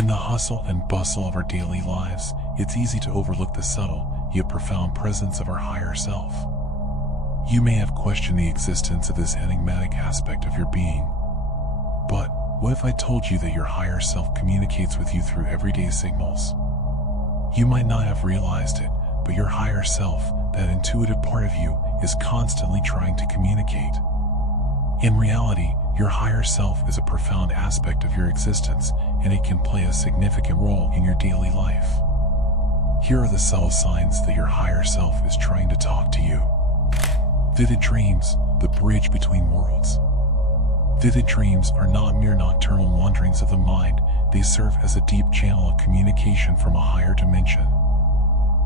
In the hustle and bustle of our daily lives, it's easy to overlook the subtle, yet profound presence of our higher self. You may have questioned the existence of this enigmatic aspect of your being. But what if I told you that your higher self communicates with you through everyday signals? You might not have realized it, but your higher self, that intuitive part of you, is constantly trying to communicate. In reality, your higher self is a profound aspect of your existence, and it can play a significant role in your daily life. Here are the subtle signs that your higher self is trying to talk to you. Vivid dreams, the bridge between worlds. Vivid dreams are not mere nocturnal wanderings of the mind, they serve as a deep channel of communication from a higher dimension.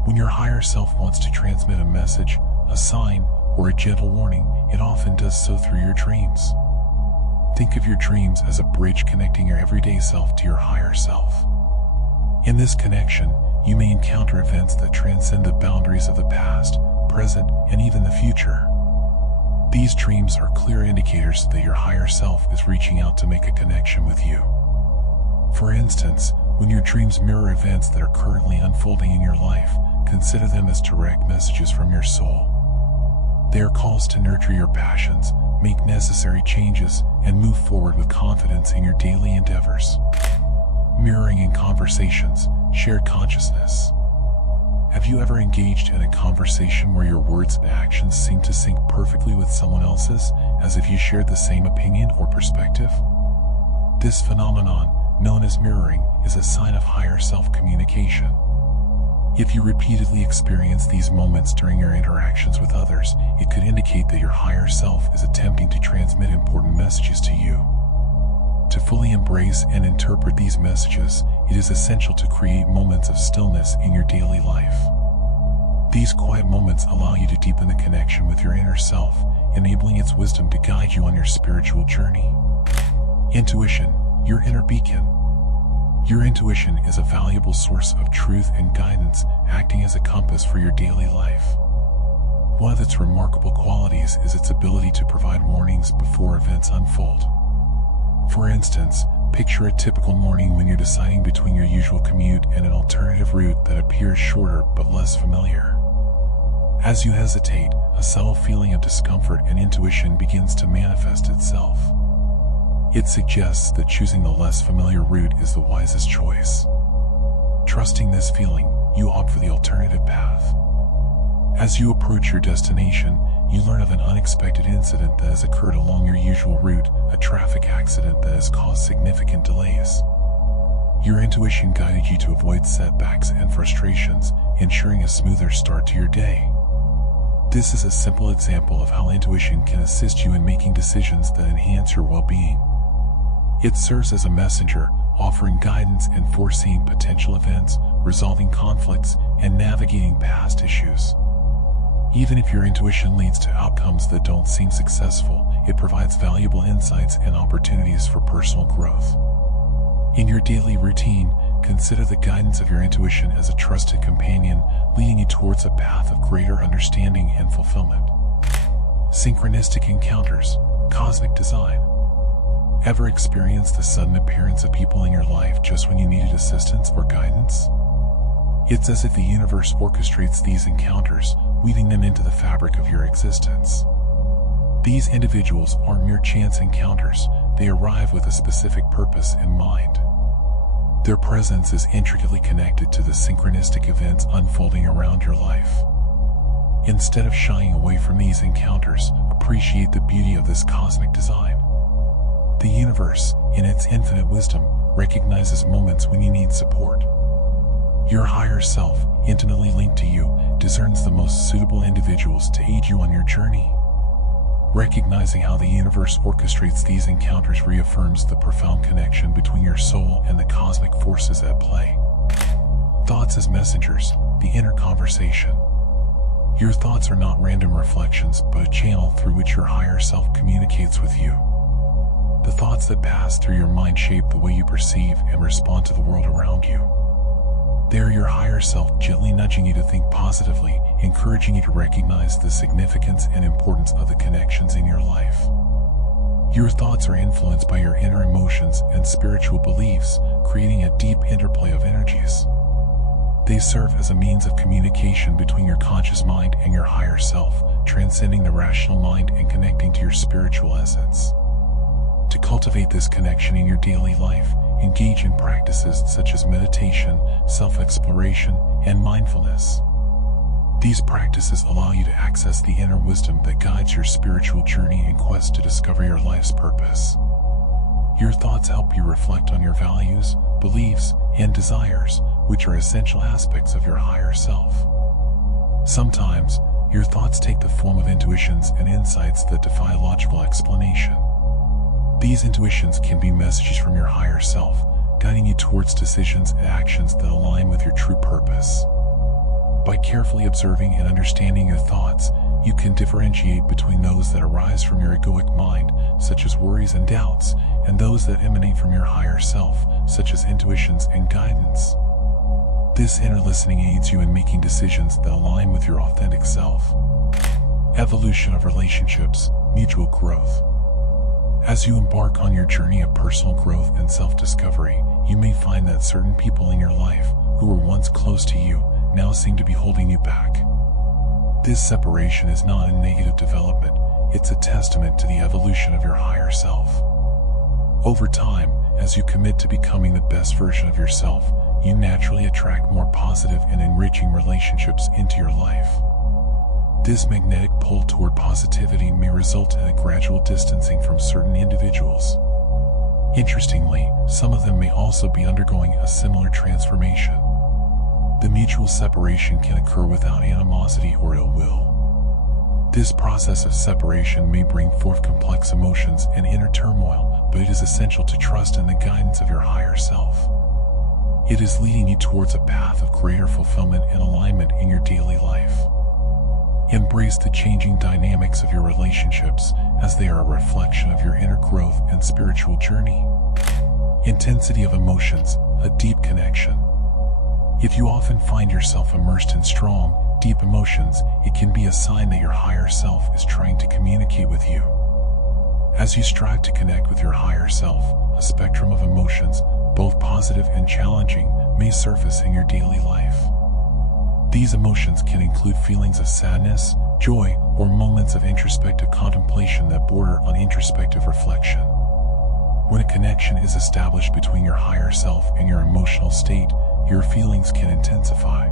When your higher self wants to transmit a message, a sign, or a gentle warning, it often does so through your dreams. Think of your dreams as a bridge connecting your everyday self to your higher self. In this connection, you may encounter events that transcend the boundaries of the past, present, and even the future. These dreams are clear indicators that your higher self is reaching out to make a connection with you. For instance, when your dreams mirror events that are currently unfolding in your life, consider them as direct messages from your soul. They are calls to nurture your passions, make necessary changes, and move forward with confidence in your daily endeavors. Mirroring in conversations, shared consciousness. Have you ever engaged in a conversation where your words and actions seem to sync perfectly with someone else's, as if you shared the same opinion or perspective? This phenomenon, known as mirroring, is a sign of higher self-communication. If you repeatedly experience these moments during your interactions with others, it could indicate that your higher self is attempting to transmit important messages to you. To fully embrace and interpret these messages, it is essential to create moments of stillness in your daily life. These quiet moments allow you to deepen the connection with your inner self, enabling its wisdom to guide you on your spiritual journey. Intuition, your inner beacon. Your intuition is a valuable source of truth and guidance, acting as a compass for your daily life. One of its remarkable qualities is its ability to provide warnings before events unfold. For instance, picture a typical morning when you're deciding between your usual commute and an alternative route that appears shorter but less familiar. As you hesitate, a subtle feeling of discomfort and intuition begins to manifest itself. It suggests that choosing the less familiar route is the wisest choice. Trusting this feeling, you opt for the alternative path. As you approach your destination, you learn of an unexpected incident that has occurred along your usual route, a traffic accident that has caused significant delays. Your intuition guided you to avoid setbacks and frustrations, ensuring a smoother start to your day. This is a simple example of how intuition can assist you in making decisions that enhance your well-being. It serves as a messenger, offering guidance in foreseeing potential events, resolving conflicts, and navigating past issues. Even if your intuition leads to outcomes that don't seem successful, it provides valuable insights and opportunities for personal growth. In your daily routine, consider the guidance of your intuition as a trusted companion, leading you towards a path of greater understanding and fulfillment. Synchronistic encounters, cosmic design. Ever experienced the sudden appearance of people in your life just when you needed assistance or guidance? It's as if the universe orchestrates these encounters, weaving them into the fabric of your existence. These individuals aren't mere chance encounters, they arrive with a specific purpose in mind. Their presence is intricately connected to the synchronistic events unfolding around your life. Instead of shying away from these encounters, appreciate the beauty of this cosmic design. The universe, in its infinite wisdom, recognizes moments when you need support. Your higher self, intimately linked to you, discerns the most suitable individuals to aid you on your journey. Recognizing how the universe orchestrates these encounters reaffirms the profound connection between your soul and the cosmic forces at play. Thoughts as messengers, the inner conversation. Your thoughts are not random reflections, but a channel through which your higher self communicates with you. The thoughts that pass through your mind shape the way you perceive and respond to the world around you. They are your higher self gently nudging you to think positively, encouraging you to recognize the significance and importance of the connections in your life. Your thoughts are influenced by your inner emotions and spiritual beliefs, creating a deep interplay of energies. They serve as a means of communication between your conscious mind and your higher self, transcending the rational mind and connecting to your spiritual essence. To cultivate this connection in your daily life, engage in practices such as meditation, self-exploration, and mindfulness. These practices allow you to access the inner wisdom that guides your spiritual journey and quest to discover your life's purpose. Your thoughts help you reflect on your values, beliefs, and desires, which are essential aspects of your higher self. Sometimes, your thoughts take the form of intuitions and insights that defy logical explanation. These intuitions can be messages from your higher self, guiding you towards decisions and actions that align with your true purpose. By carefully observing and understanding your thoughts, you can differentiate between those that arise from your egoic mind, such as worries and doubts, and those that emanate from your higher self, such as intuitions and guidance. This inner listening aids you in making decisions that align with your authentic self. Evolution of relationships, mutual growth. As you embark on your journey of personal growth and self-discovery, you may find that certain people in your life, who were once close to you, now seem to be holding you back. This separation is not a negative development, it's a testament to the evolution of your higher self. Over time, as you commit to becoming the best version of yourself, you naturally attract more positive and enriching relationships into your life. This magnetic pull toward positivity may result in a gradual distancing from certain individuals. Interestingly, some of them may also be undergoing a similar transformation. The mutual separation can occur without animosity or ill will. This process of separation may bring forth complex emotions and inner turmoil, but it is essential to trust in the guidance of your higher self. It is leading you towards a path of greater fulfillment and alignment in your daily life. Embrace the changing dynamics of your relationships, as they are a reflection of your inner growth and spiritual journey. Intensity of emotions, a deep connection. If you often find yourself immersed in strong, deep emotions, it can be a sign that your higher self is trying to communicate with you. As you strive to connect with your higher self, a spectrum of emotions, both positive and challenging, may surface in your daily life. These emotions can include feelings of sadness, joy, or moments of introspective contemplation that border on introspective reflection. When a connection is established between your higher self and your emotional state, your feelings can intensify.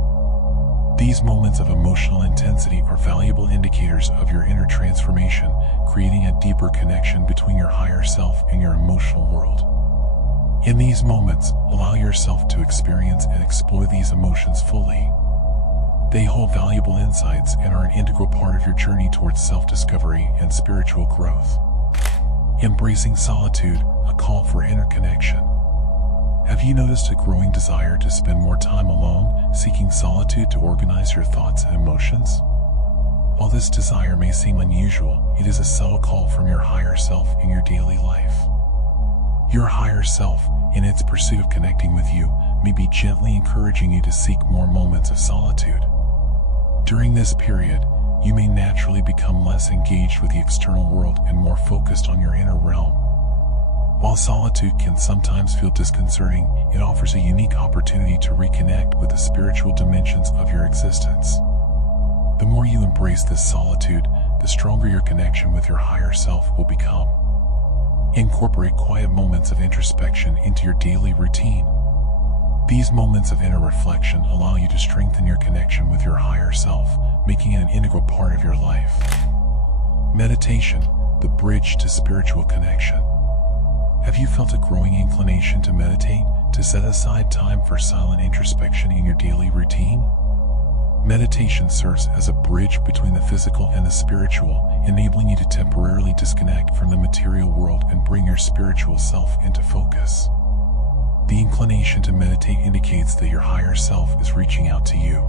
These moments of emotional intensity are valuable indicators of your inner transformation, creating a deeper connection between your higher self and your emotional world. In these moments, allow yourself to experience and explore these emotions fully. They hold valuable insights and are an integral part of your journey towards self-discovery and spiritual growth. Embracing solitude, a call for inner connection. Have you noticed a growing desire to spend more time alone, seeking solitude to organize your thoughts and emotions? While this desire may seem unusual, it is a subtle call from your higher self in your daily life. Your higher self, in its pursuit of connecting with you, may be gently encouraging you to seek more moments of solitude. During this period, you may naturally become less engaged with the external world and more focused on your inner realm. While solitude can sometimes feel disconcerting, it offers a unique opportunity to reconnect with the spiritual dimensions of your existence. The more you embrace this solitude, the stronger your connection with your higher self will become. Incorporate quiet moments of introspection into your daily routine. These moments of inner reflection allow you to strengthen your connection with your higher self, making it an integral part of your life. Meditation, the bridge to spiritual connection. Have you felt a growing inclination to meditate, to set aside time for silent introspection in your daily routine? Meditation serves as a bridge between the physical and the spiritual, enabling you to temporarily disconnect from the material world and bring your spiritual self into focus. The inclination to meditate indicates that your higher self is reaching out to you.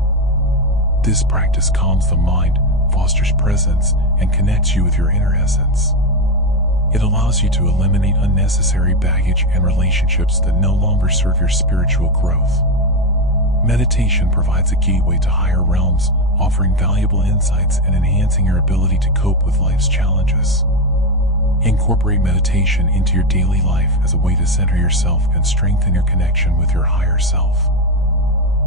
This practice calms the mind, fosters presence, and connects you with your inner essence. It allows you to eliminate unnecessary baggage and relationships that no longer serve your spiritual growth. Meditation provides a gateway to higher realms, offering valuable insights and enhancing your ability to cope with life's challenges. Incorporate meditation into your daily life as a way to center yourself and strengthen your connection with your higher self.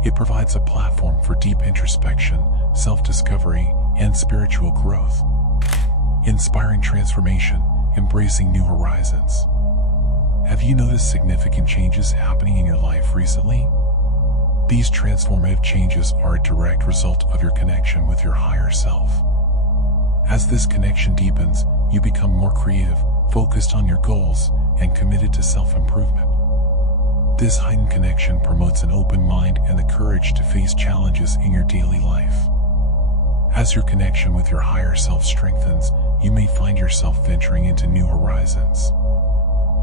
It provides a platform for deep introspection, self-discovery, and spiritual growth. Inspiring transformation, embracing new horizons. Have you noticed significant changes happening in your life recently? These transformative changes are a direct result of your connection with your higher self. As this connection deepens, you become more creative, focused on your goals, and committed to self-improvement. This heightened connection promotes an open mind and the courage to face challenges in your daily life. As your connection with your higher self strengthens, you may find yourself venturing into new horizons.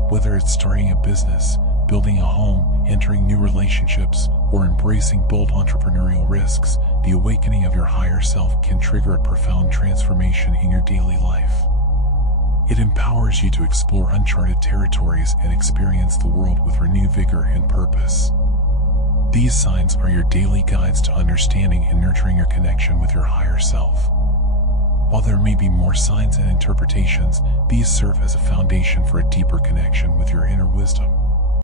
Whether it's starting a business, building a home, entering new relationships, or embracing bold entrepreneurial risks, the awakening of your higher self can trigger a profound transformation in your daily life. It empowers you to explore uncharted territories and experience the world with renewed vigor and purpose. These signs are your daily guides to understanding and nurturing your connection with your higher self. While there may be more signs and interpretations, these serve as a foundation for a deeper connection with your inner wisdom.